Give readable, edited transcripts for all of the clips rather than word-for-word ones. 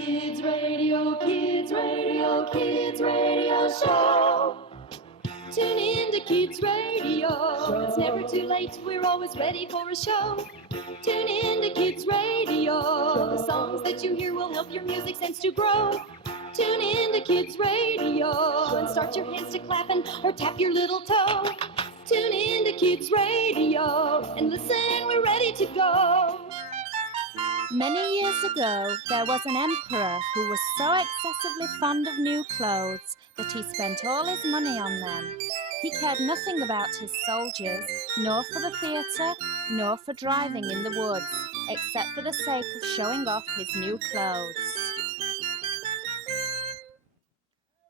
Kids Radio, Kids Radio, Kids Radio Show. Tune in to Kids Radio. It's never too late, we're always ready for a show. Tune in to Kids Radio. The songs that you hear will help your music sense to grow. Tune in to Kids Radio and start your hands to clapping or tap your little toe. Tune in to Kids Radio and listen and we're ready to go. Many years ago, there was an emperor who was so excessively fond of new clothes that he spent all his money on them. He cared nothing about his soldiers, nor for the theatre, nor for driving in the woods, except for the sake of showing off his new clothes.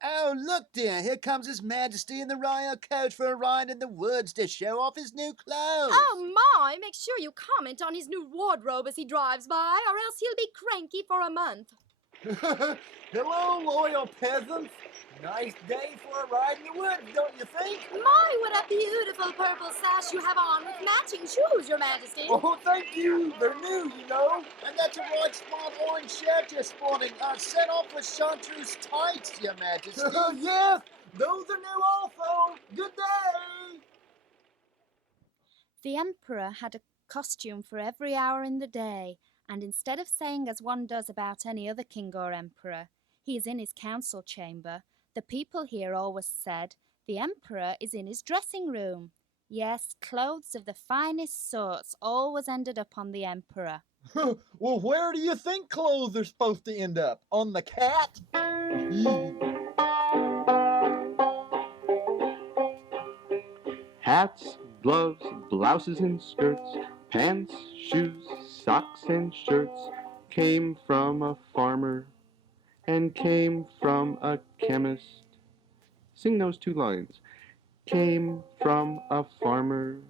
Oh, look, dear, here comes His Majesty in the royal coach for a ride in the woods to show off his new clothes. Oh, my! Make sure you comment on his new wardrobe as he drives by, or else he'll be cranky for a month. Hello, loyal peasants. Nice day for a ride in the woods, don't you think? My, what a beautiful purple sash you have on with matching shoes, Your Majesty. Oh, thank you. They're new, you know. And that's a right smart orange shirt you're sporting, set off with chartreuse tights, Your Majesty. Yes, those are new also. Good day. The emperor had a costume for every hour in the day, and instead of saying as one does about any other king or emperor, he is in his council chamber, the people here always said, the emperor is in his dressing room. Yes, clothes of the finest sorts always ended up on the emperor. Well, where do you think clothes are supposed to end up? On the cat? Hats, gloves, blouses and skirts, pants, shoes, socks and shirts came from a farmer and came from a chemist. Sing those two lines. Came from a farmer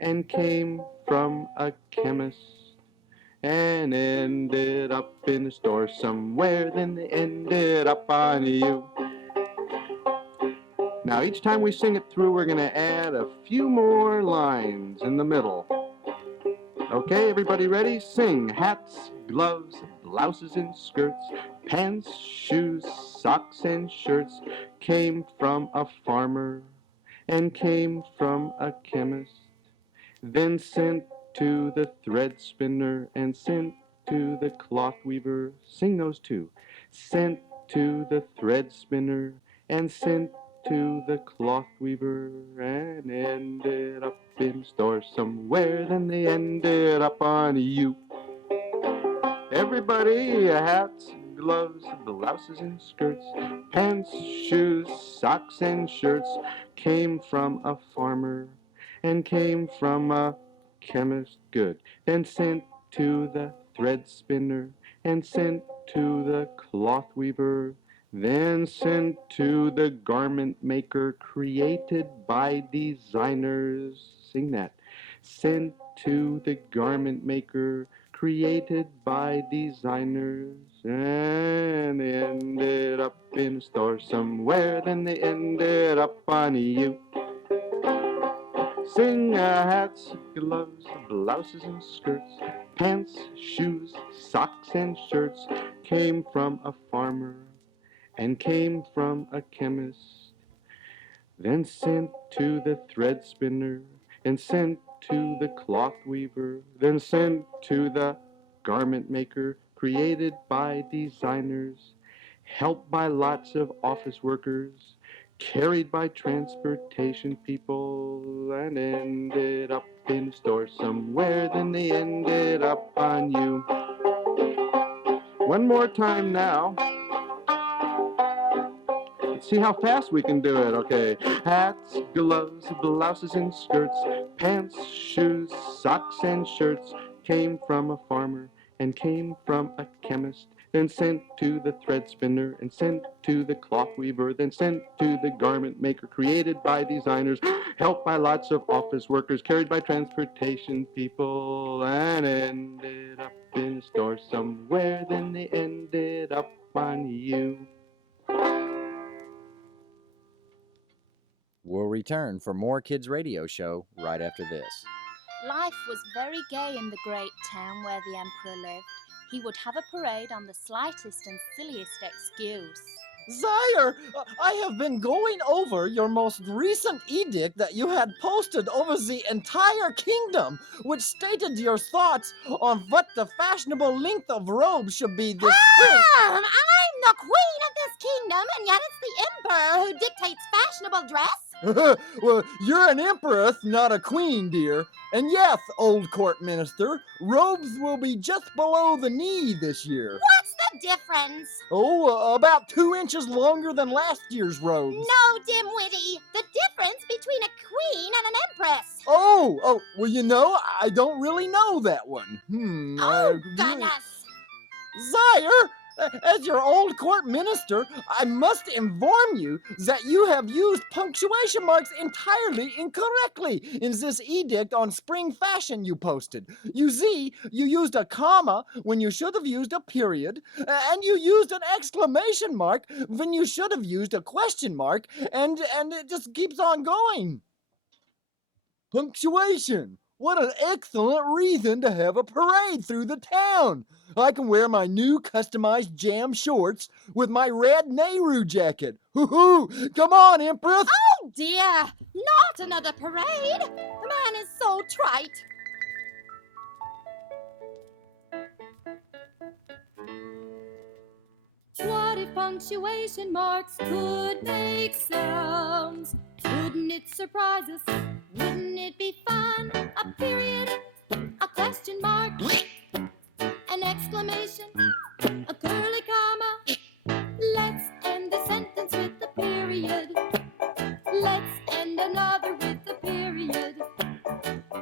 and came from a chemist and ended up in a store somewhere, then they ended up on you. Now each time we sing it through, we're going to add a few more lines in the middle. Okay, everybody ready? Sing. Hats, gloves, blouses and skirts, pants, shoes, socks and shirts came from a farmer and came from a chemist, then sent to the thread spinner and sent to the cloth weaver. Sing those two. Sent to the thread spinner and sent to the cloth weaver and ended up in store somewhere, then they ended up on you. Everybody, hats, gloves, blouses and skirts, pants, shoes, socks and shirts came from a farmer and came from a chemist. Good. Then sent to the thread spinner and sent to the cloth weaver, then sent to the garment maker, created by designers. Sing that. Sent to the garment maker, created by designers, and ended up in a store somewhere, then they ended up on you. Sing hats, gloves, blouses and skirts, pants, shoes, socks and shirts came from a farmer and came from a chemist, then sent to the thread spinner and sent to the cloth weaver, then sent to the garment maker, created by designers, helped by lots of office workers, carried by transportation people, and ended up in a store somewhere, then they ended up on you. One more time now. Let's see how fast we can do it, okay? Hats, gloves, blouses and skirts, pants, shoes, socks and shirts came from a farmer and came from a chemist, then sent to the thread spinner and sent to the cloth weaver, then sent to the garment maker, created by designers, helped by lots of office workers, carried by transportation people, and ended up in a store somewhere, then they ended up on you. We'll return for more Kids Radio Show right after this. Life was very gay in the great town where the emperor lived. He would have a parade on the slightest and silliest excuse. Sire, I have been going over your most recent edict that you had posted over the entire kingdom, which stated your thoughts on what the fashionable length of robes should be this spring. I'm the queen of this kingdom, and yet it's the emperor who dictates fashionable dress. Well, you're an empress, not a queen, dear. And yes, old court minister, robes will be just below the knee this year. What's the difference? Oh, about 2 inches longer than last year's robes. No, dimwitty. The difference between a queen and an empress. Oh, well, you know, I don't really know that one. Oh, goodness. Sire, as your old court minister, I must inform you that you have used punctuation marks entirely incorrectly in this edict on spring fashion you posted. You see, you used a comma when you should have used a period, and you used an exclamation mark when you should have used a question mark, and it just keeps on going. Punctuation. What an excellent reason to have a parade through the town. I can wear my new customized jam shorts with my red Nehru jacket. Hoo-hoo! Come on, Empress! Oh, dear. Not another parade. The man is so trite. What if punctuation marks could make sounds? Wouldn't it surprise us? Wouldn't it be fun? A period, a question mark, an exclamation, a curly comma. Let's end the sentence with a period. Let's end another with a period.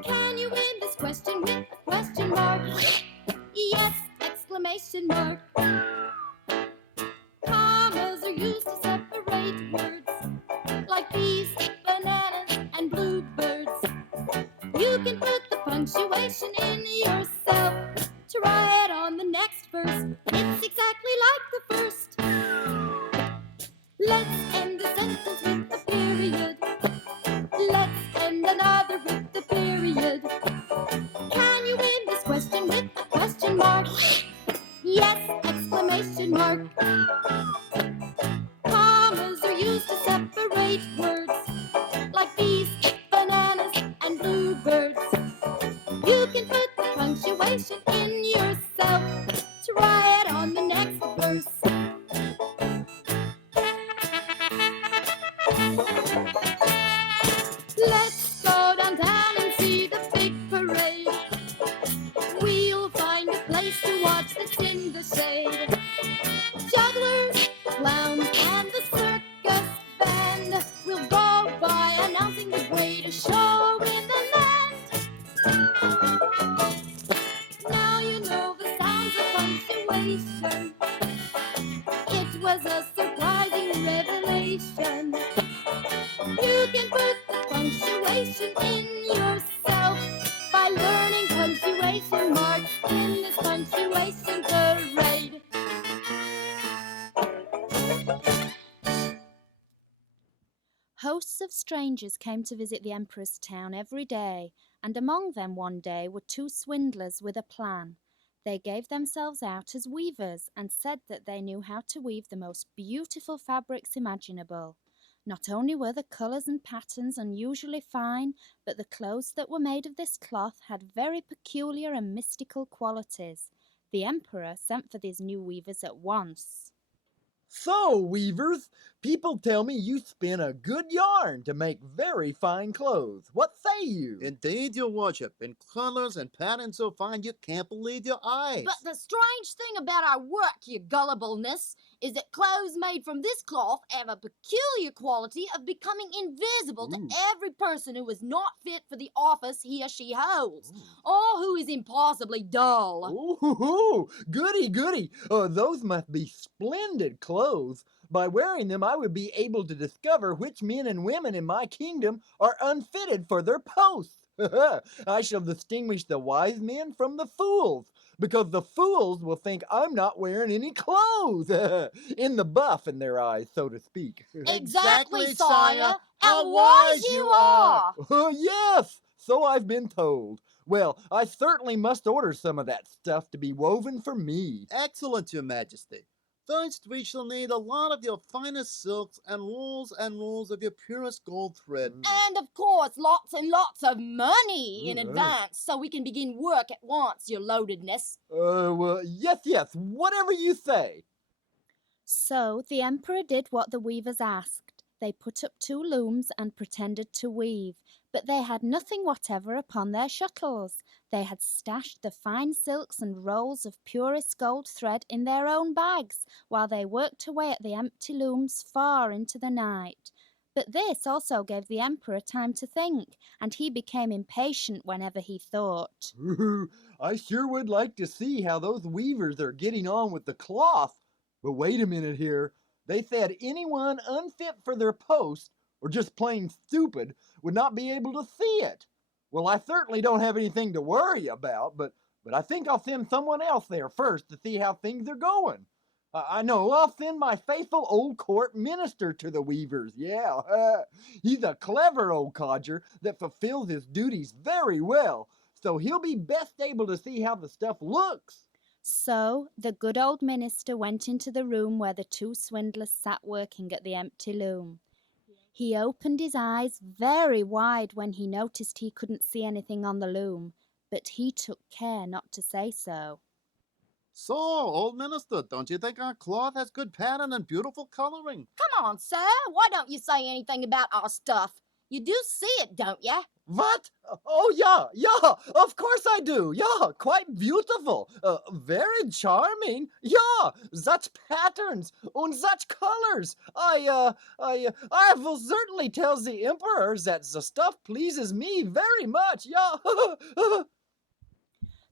Can you end this question with a question mark? Yes, exclamation mark. Commas are used to separate words, like bees, bananas, and bluebirds. You can put the punctuation in yourself. Try it on the next verse. It's exactly like the first. Let's end the sentence with a period. Let's end another with the period. Can you end this question with a question mark? Yes, exclamation mark. Commas are used to separate words, like bees, bananas, and bluebirds. You can put the punctuation in yourself. Try it on the next verse. Let's go downtown and see the big parade. We'll find a place to watch that's in the shade. Jugglers, clowns, and the circus band will go by announcing the greatest show in the land. Now you know the sounds of punctuation. It was a surprising revelation. You can put the punctuation in yourself by learning punctuation marks in this punctuation parade. Hosts of strangers came to visit the Empress town every day, and among them one day were 2 swindlers with a plan. They gave themselves out as weavers and said that they knew how to weave the most beautiful fabrics imaginable. Not only were the colours and patterns unusually fine, but the clothes that were made of this cloth had very peculiar and mystical qualities. The Emperor sent for these new weavers at once. So, weavers, people tell me you spin a good yarn to make very fine clothes. What say you? Indeed, your worship, in colors and patterns so fine you can't believe your eyes. But the strange thing about our work, you gullibleness, is that clothes made from this cloth have a peculiar quality of becoming invisible to every person who is not fit for the office he or she holds, or who is impossibly dull. Ooh, goody, goody. Those must be splendid clothes. By wearing them, I would be able to discover which men and women in my kingdom are unfitted for their posts. I shall distinguish the wise men from the fools, because the fools will think I'm not wearing any clothes. In the buff in their eyes, so to speak. Exactly, sire. How wise you are! Yes, so I've been told. Well, I certainly must order some of that stuff to be woven for me. Excellent, Your Majesty. First, we shall need a lot of your finest silks and rolls of your purest gold thread. And of course, lots and lots of money in advance so we can begin work at once, your loadedness. Well, yes, whatever you say. So the Emperor did what the weavers asked. They put up 2 looms and pretended to weave, but they had nothing whatever upon their shuttles. They had stashed the fine silks and rolls of purest gold thread in their own bags, while they worked away at the empty looms far into the night. But this also gave the Emperor time to think, and he became impatient whenever he thought. I sure would like to see how those weavers are getting on with the cloth. But wait a minute here. They said anyone unfit for their post, or just plain stupid, would not be able to see it. Well, I certainly don't have anything to worry about, but I think I'll send someone else there first to see how things are going. I know, I'll send my faithful old court minister to the weavers, yeah. He's a clever old codger that fulfills his duties very well, so he'll be best able to see how the stuff looks. So the good old minister went into the room where the 2 swindlers sat working at the empty loom. He opened his eyes very wide when he noticed he couldn't see anything on the loom, but he took care not to say so. So, old minister, don't you think our cloth has good pattern and beautiful coloring? Come on, sir. Why don't you say anything about our stuff? You do see it, don't ya? What? Oh, yeah, of course I do. Yeah, quite beautiful. Very charming. Yeah, such patterns and such colors. I will certainly tell the Emperor that the stuff pleases me very much. Yeah.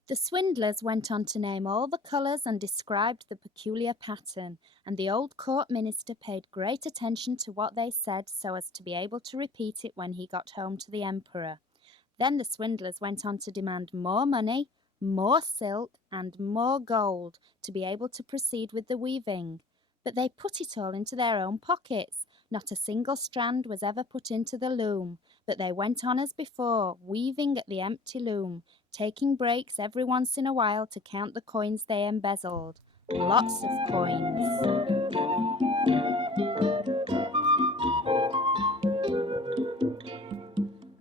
The swindlers went on to name all the colours and described the peculiar pattern, and the old court minister paid great attention to what they said so as to be able to repeat it when he got home to the Emperor. Then the swindlers went on to demand more money, more silk, and more gold to be able to proceed with the weaving. But they put it all into their own pockets. Not a single strand was ever put into the loom, but they went on as before, weaving at the empty loom, taking breaks every once in a while to count the coins they embezzled. Lots of coins.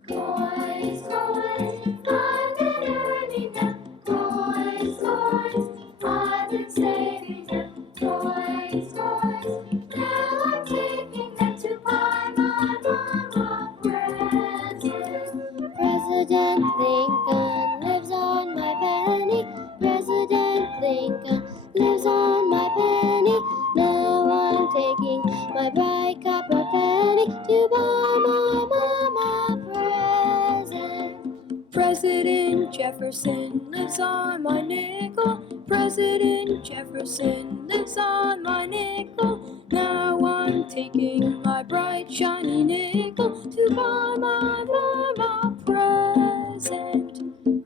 Coins, coins, I've been earning them. Coins, coins, I've been saving them. Coins, coins, now I'm taking them to buy my mama presents. President Lincoln lives on my penny. President Lincoln lives on my penny. Now I'm taking my bright copper penny to buy my mama present. President Jefferson lives on my nickel. President Jefferson lives on my nickel. Now I'm taking my bright shiny nickel to buy my mama present.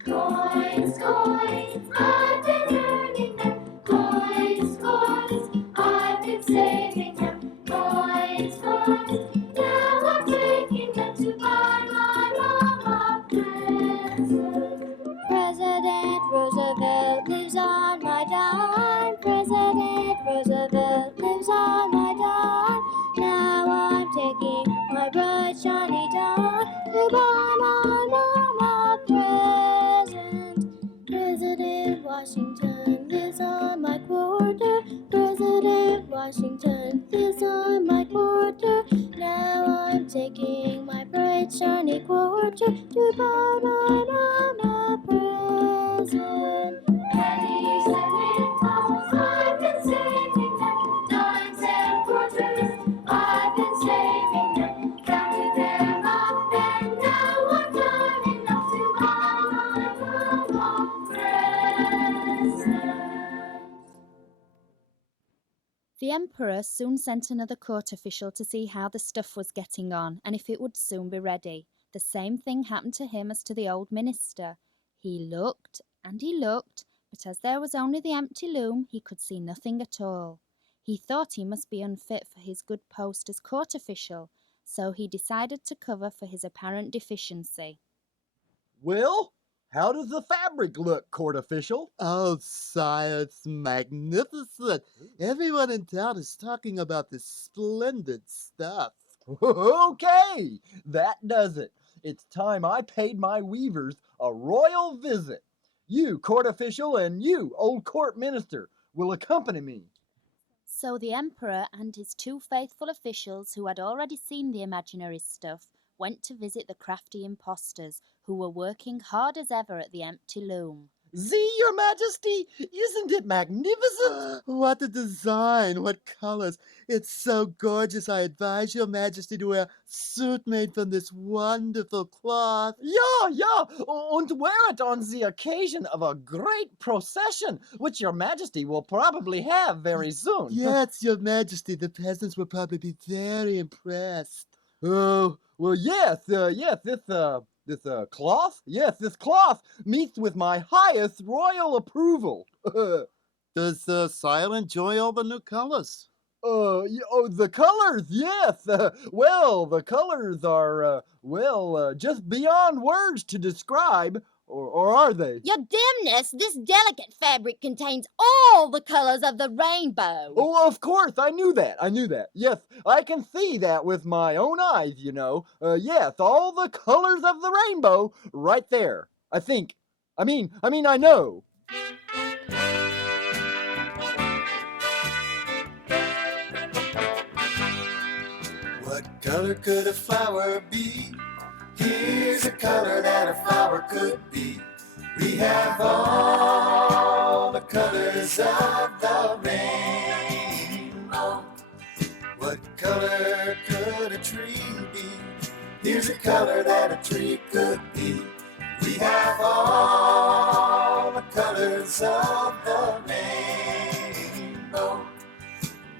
Coins, coins, I've been earning them. Coins, coins, I've been saving them. Coins, coins, now I'm taking them to buy my mama present. President Roosevelt lives on my dime. President Roosevelt lives on my dime. Now I'm taking my bright shiny dime to buy my mama present. President Washington lives on my quarter. President Washington lives on my quarter. Now I'm taking my bright shiny quarter to buy my mama present. Pennies and nickels, I've been saving them. Dimes and quarters, I've been saving them. Counted them up and now I've done enough to buy my mama present. The Emperor soon sent another court official to see how the stuff was getting on and if it would soon be ready. The same thing happened to him as to the old minister. He looked and he looked, but as there was only the empty loom, he could see nothing at all. He thought he must be unfit for his good post as court official, so he decided to cover for his apparent deficiency. Well, How does the fabric look, court official? Oh, sire, it's magnificent. Everyone in town is talking about this splendid stuff. Okay, that does it. It's time I paid my weavers a royal visit. You, court official, and you, old court minister, will accompany me. So the Emperor and his 2 faithful officials, who had already seen the imaginary stuff, went to visit the crafty impostors, who were working hard as ever at the empty loom. See, your majesty, isn't it magnificent? What a design, what colors. It's so gorgeous. I advise your majesty to wear a suit made from this wonderful cloth. Ja, und wear it on the occasion of a great procession, which your majesty will probably have very soon. Yes, your majesty, the peasants will probably be very impressed. Oh, well, yes, this cloth? Yes, this cloth meets with my highest royal approval. Does the sire enjoy all the new colors? The colors, yes. Well, the colors are, just beyond words to describe, or are they? Your dimness, this delicate fabric contains all the colors of the rainbow. Oh, of course, I knew that. Yes, I can see that with my own eyes, you know. Yes, all the colors of the rainbow right there. I know. What color could a flower be? Here's a color that a flower could be. We have all the colors of the rainbow. What color could a tree be? Here's a color that a tree could be. We have all the colors of the rainbow.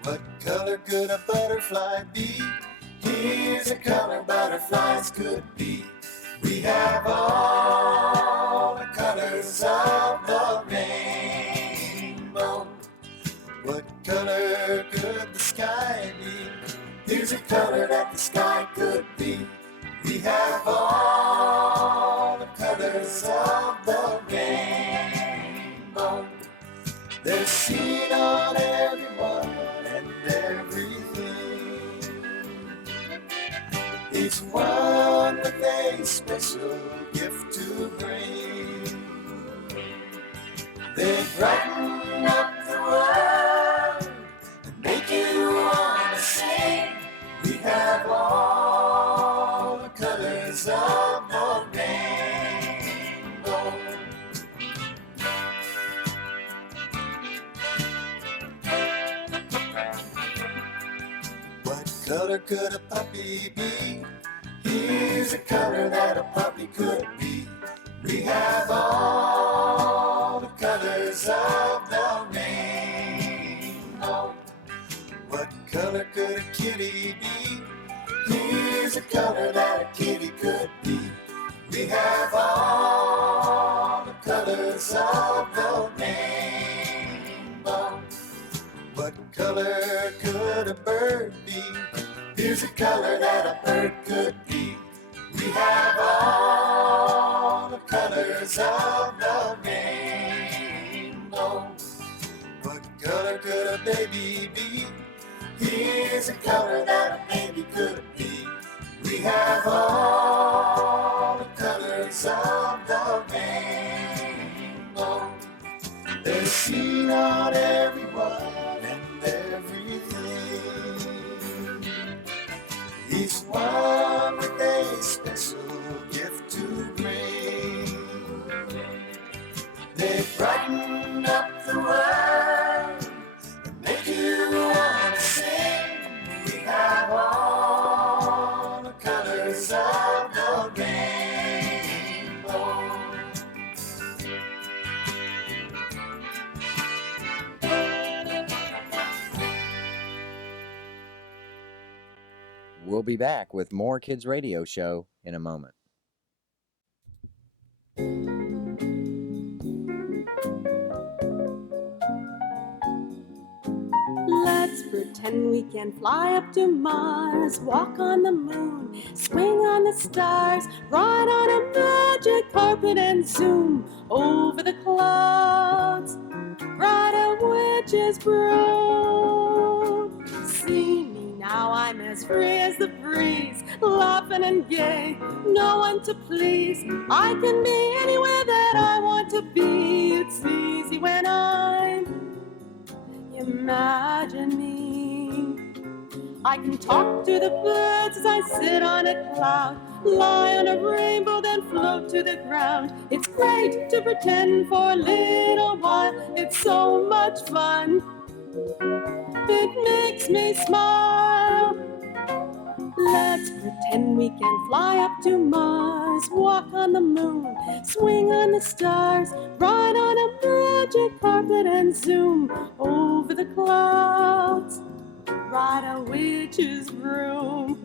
What color could a butterfly be? Here's a color butterflies could be. We have all the colors of the rainbow. What color could the sky be? Here's a color that the sky could be. We have all the colors of the rainbow. They're seen on everyone and everything. Each one with a special gift to bring. They brighten up the world and make you want to sing. We have all the colors of the rainbow. What color could a puppy be? Here's a color that a puppy could be. We have all the colors of the rainbow. What color could a kitty be? Here's a color that a kitty could be. We have all the colors of the rainbow. What color could a bird be? Here's a color that a bird could be. We have all the colors of the rainbow. What color could a baby be? Here's a color that a baby could be. We have all the colors of the rainbow. They're seen on everyone and everything. Each one with a special gift to bring. They brighten up the world and make you want to sing. We have all the colors of the rainbow. We'll be back with more Kids Radio Show in a moment. Let's Let's pretend we can fly up to Mars, walk on the moon, swing on the stars, ride on a magic carpet and zoom over the clouds, ride a witch's broom. See me now, I'm as free as the breeze, laughing and gay, no one to please. I can be anywhere that I want to be. It's easy when I'm imagining. I can talk to the birds as I sit on a cloud, lie on a rainbow, then float to the ground. It's great to pretend for a little while. It's so much fun. It makes me smile. Let's pretend we can fly up to Mars, walk on the moon, swing on the stars, ride on a magic carpet and zoom over the clouds, ride a witch's broom.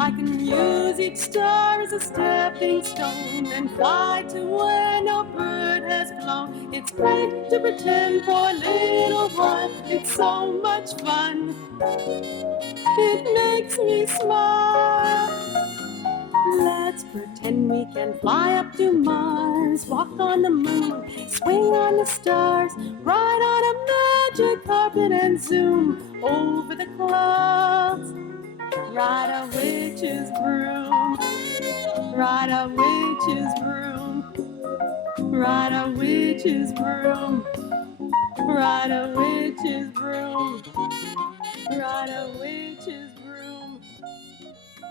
I can use each star as a stepping stone and fly to where no bird has flown. It's great to pretend for a little while. It's so much fun. It makes me smile. Let's pretend we can fly up to Mars, walk on the moon, swing on the stars, ride on a magic carpet and zoom over the clouds, ride a witch's broom, ride a witch's broom, ride a witch's broom, ride a witch's broom, ride a witch's broom,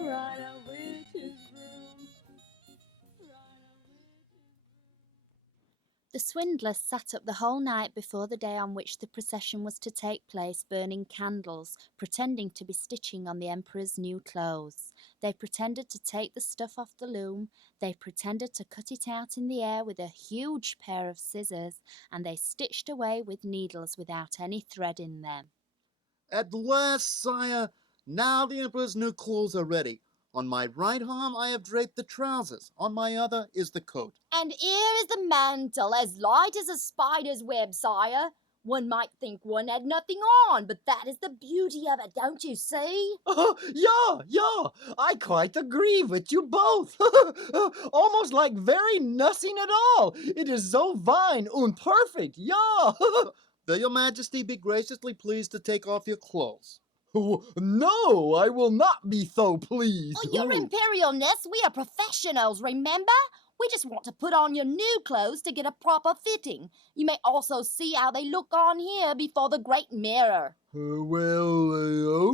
ride a witch's broom. The swindlers sat up the whole night before the day on which the procession was to take place, burning candles, pretending to be stitching on the emperor's new clothes. They pretended to take the stuff off the loom, they pretended to cut it out in the air with a huge pair of scissors, and they stitched away with needles without any thread in them. At last, sire, now the emperor's new clothes are ready. On my right arm I have draped the trousers, on my other is the coat. And here is the mantle, as light as a spider's web, sire. One might think one had nothing on, but that is the beauty of it, don't you see? Yeah, I quite agree with you both. Almost like very nothing at all. It is so fine and perfect, yeah. Will your majesty be graciously pleased to take off your clothes? No, I will not be so pleased. Oh, your imperialness, we are professionals, remember? We just want to put on your new clothes to get a proper fitting. You may also see how they look on here before the great mirror.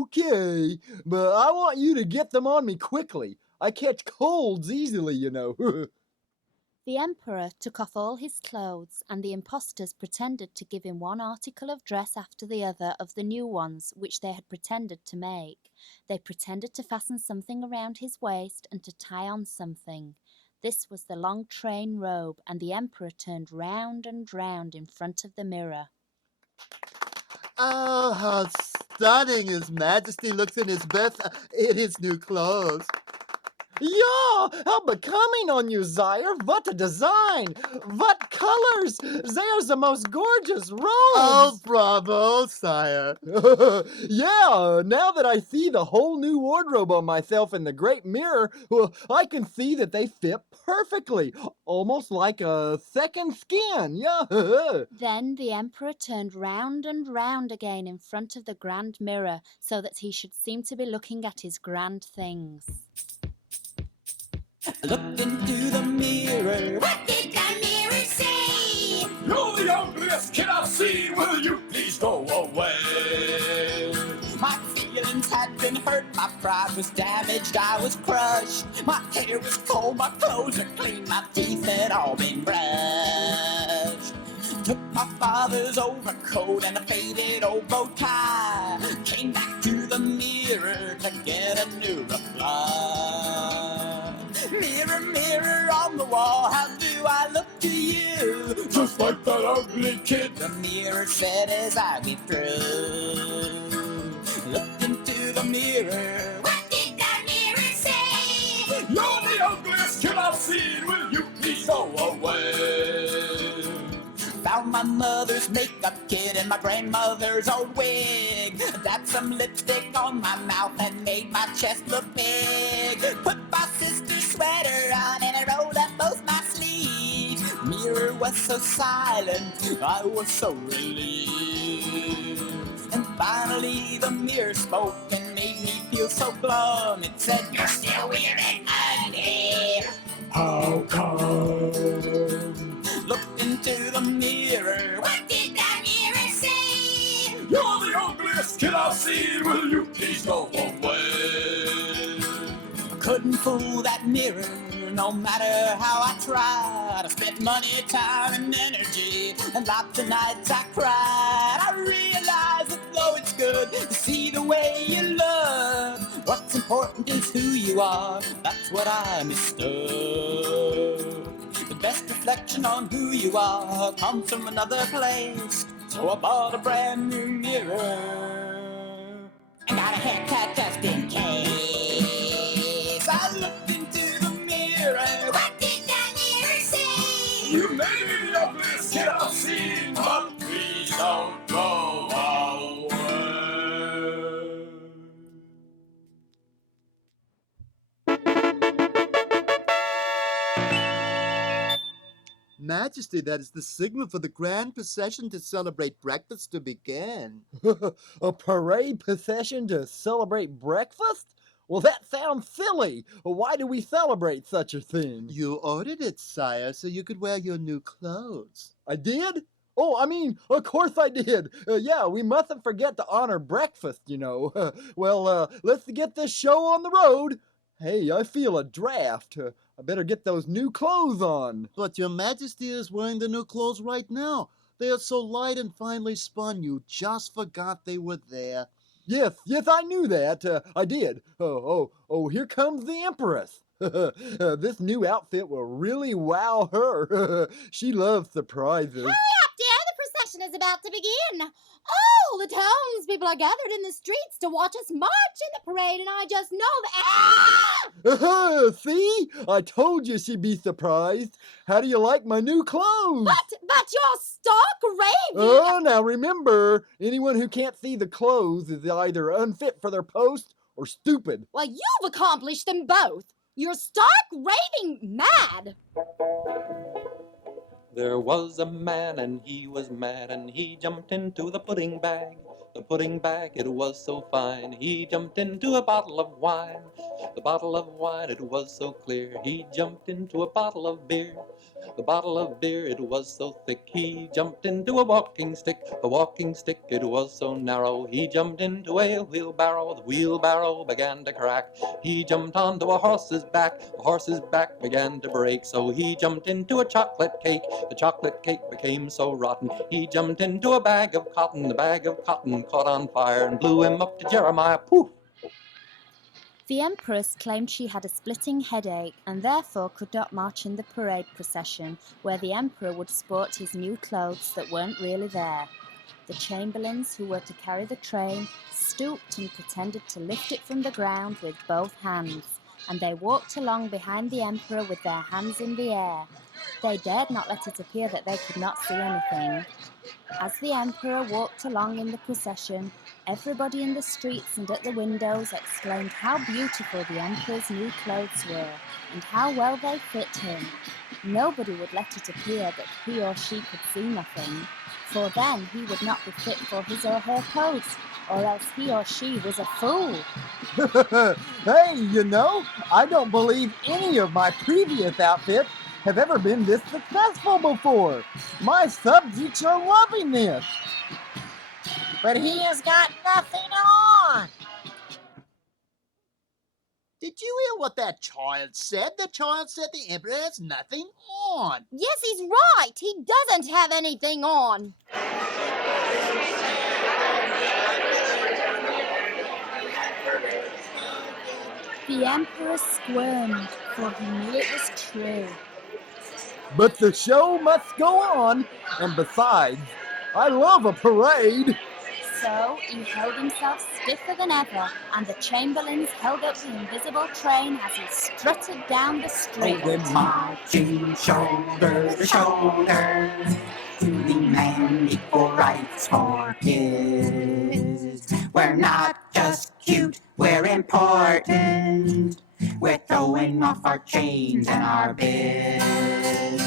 Okay, but I want you to get them on me quickly. I catch colds easily, you know. The emperor took off all his clothes, and the impostors pretended to give him one article of dress after the other of the new ones which they had pretended to make. They pretended to fasten something around his waist and to tie on something. This was the long train robe, and the emperor turned round and round in front of the mirror. Oh, how stunning His Majesty looks in his best, in his new clothes. Yeah, how becoming on you, Sire. What a design. What colors. There's the most gorgeous robes. Oh, bravo, sire. Yeah, now that I see the whole new wardrobe on myself in the great mirror, well, I can see that they fit perfectly. Almost like a second skin, yeah. Then the emperor turned round and round again in front of the grand mirror, so that he should seem to be looking at his grand things. Look into the mirror. What did the mirror say? You the ugliest kid I see. Will you please go away? My feelings had been hurt. My pride was damaged. I was crushed. My hair was cold. My clothes were clean. My teeth had all been brushed. Took my father's overcoat and a faded old bow tie. Came back to the mirror to get a new reply. Mirror, mirror on the wall, how do I look to you? Just just like that ugly kid. The mirror said as I withdrew. Looked into the mirror. What did the mirror say? You're the ugliest kid I've seen. Will you please go away? Found my mother's makeup kit and my grandmother's old wig. Dabbed some lipstick on my mouth and made my chest look big. Put my sister's sweater on and I rolled up both my sleeves. Mirror was so silent, I was so relieved. And finally the mirror spoke and made me feel so glum. It said, You're still weird and ugly. How come? Looked into the mirror. What did the mirror say? You're the ugliest kid I've seen. Will you please go away? Couldn't fool that mirror, no matter how I tried. I spent money, time, and energy, and lots of nights I cried. I realized that though it's good to see the way you look, what's important is who you are. That's what I mistook. The best reflection on who you are comes from another place. So I bought a brand new mirror and got a haircut just in case. I looked into the mirror. What did the mirror say? You may be the ugliest kid I've seen, but please don't go away. Majesty, that is the signal for the grand procession to celebrate breakfast to begin. A parade procession to celebrate breakfast? Well, that sounds silly. Why do we celebrate such a thing? You ordered it, sire, so you could wear your new clothes. I did? Oh, I mean, of course I did. Yeah, we mustn't forget to honor breakfast, you know. Well, let's get this show on the road. Hey, I feel a draft. I better get those new clothes on. But your majesty is wearing the new clothes right now. They are so light and finely spun, you just forgot they were there. Yes, I knew that. I did. Oh, here comes the Empress. This new outfit will really wow her. She loves surprises. Hurry up, dear. The procession is about to begin. All the townspeople are gathered in the streets to watch us march in the parade, and I just know that... Ah! See? I told you she'd be surprised. How do you like my new clothes? But you're stark raving. Oh, now remember, anyone who can't see the clothes is either unfit for their post or stupid. Well, you've accomplished them both. You're stark raving mad. There was a man and he was mad and he jumped into the pudding bag. The pudding bag, it was so fine. He jumped into a bottle of wine. The bottle of wine, it was so clear. He jumped into a bottle of beer. The bottle of beer, it was so thick. He jumped into a walking stick. The walking stick, it was so narrow. He jumped into a wheelbarrow. The wheelbarrow began to crack. He jumped onto a horse's back. The horse's back began to break. So he jumped into a chocolate cake. The chocolate cake became so rotten. He jumped into a bag of cotton. The bag of cotton caught on fire and blew him up to Jeremiah. Poof! The Empress claimed she had a splitting headache and therefore could not march in the parade procession where the Emperor would sport his new clothes that weren't really there. The chamberlains who were to carry the train stooped and pretended to lift it from the ground with both hands, and they walked along behind the Emperor with their hands in the air. They dared not let it appear that they could not see anything. As the Emperor walked along in the procession, everybody in the streets and at the windows exclaimed how beautiful the Emperor's new clothes were and how well they fit him. Nobody would let it appear that he or she could see nothing, for then he would not be fit for his or her post, or else he or she was a fool. Hey, you know, I don't believe any of my previous outfits have ever been this successful before. My subjects are loving this. But he has got nothing on. Did you hear what that child said? The child said the Emperor has nothing on. Yes, he's right. He doesn't have anything on. The Emperor squirmed, for he knew it was true. But the show must go on, and besides, I love a parade. So he held himself stiffer than ever, and the chamberlains held up the invisible train as he strutted down the street. Oh, we're marching shoulder to shoulder to demand equal rights for kids. We're not just cute, we're important. We're throwing off our chains and our bibs.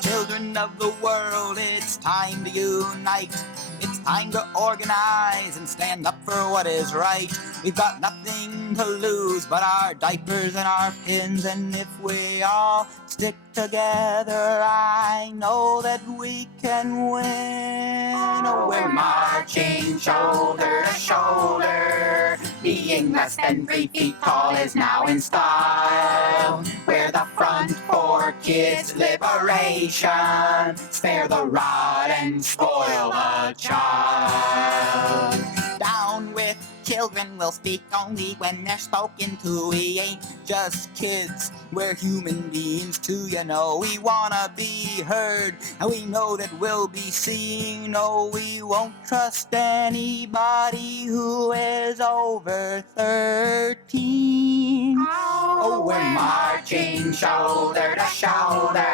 Children of the world, it's time to unite. It's time to organize and stand up for what is right. We've got nothing to lose but our diapers and our pins, and if we all stick together, I know that we can win. Oh, we're marching shoulder to shoulder. Being less than 3 feet tall is now in style. We're the front for kids' liberation. Spare the rod and spoil the child. Down with children, we'll speak only when they're spoken to. We ain't just kids, we're human beings too, you know. We wanna be heard, and we know that we'll be seen. No, we won't trust anybody who is over 13. Oh, we're marching shoulder to shoulder.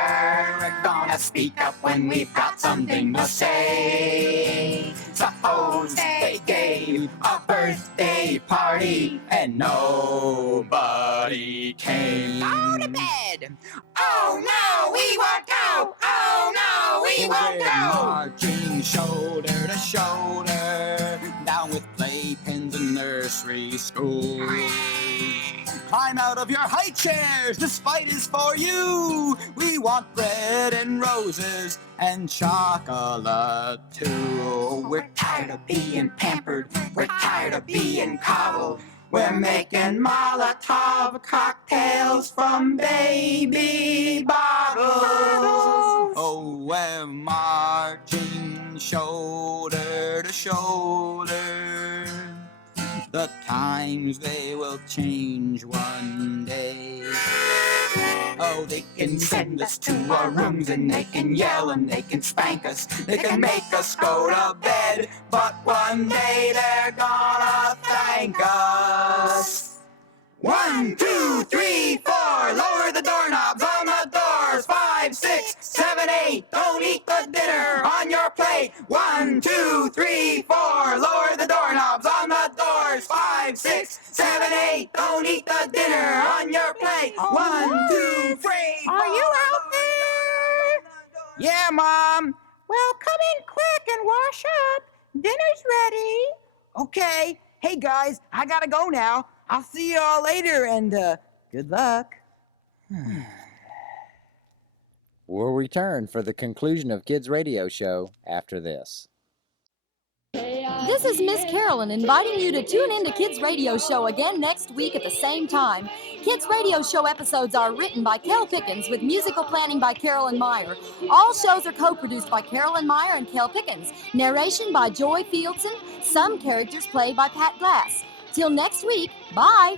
We're gonna speak up when we've got something to say. Suppose they gave a birthday party and nobody came. Go to bed! Oh no, we won't go! Oh no, we won't go! Marching shoulder to shoulder, down with playpens in nursery school. Climb out of your high chairs, this fight is for you. We want bread and roses and chocolate too. We're tired of being pampered, we're tired of being coddled. We're making Molotov cocktails from baby bottles. Oh, we're marching shoulder to shoulder. The times they will change one day. Oh, they can send us to our rooms and they can yell and they can spank us. They can make us go to bed, but one day they're gonna thank us. 1, 2, 3, 4, lower the doorknobs on the doors. 5, 6, 7, 8, don't eat the dinner on your plate. 1, 2, 3, 4, lower the doorknobs on the doors. 5, 6, 7, 8, don't eat the dinner on your plate. 1, 2, 3, 4. Are you out there? Yeah, Mom. Well, come in quick and wash up. Dinner's ready. Okay. Hey, guys, I gotta go now. I'll see you all later, and good luck. We'll return for the conclusion of Kids Radio Show after this. This is Miss Carolyn inviting you to tune in to Kids Radio Show again next week at the same time. Kids Radio Show episodes are written by Kel Pickens with musical planning by Carolyn Meyer. All shows are co-produced by Carolyn Meyer and Kel Pickens. Narration by Joy Fieldsend. Some characters played by Pat Glass. Till next week, bye!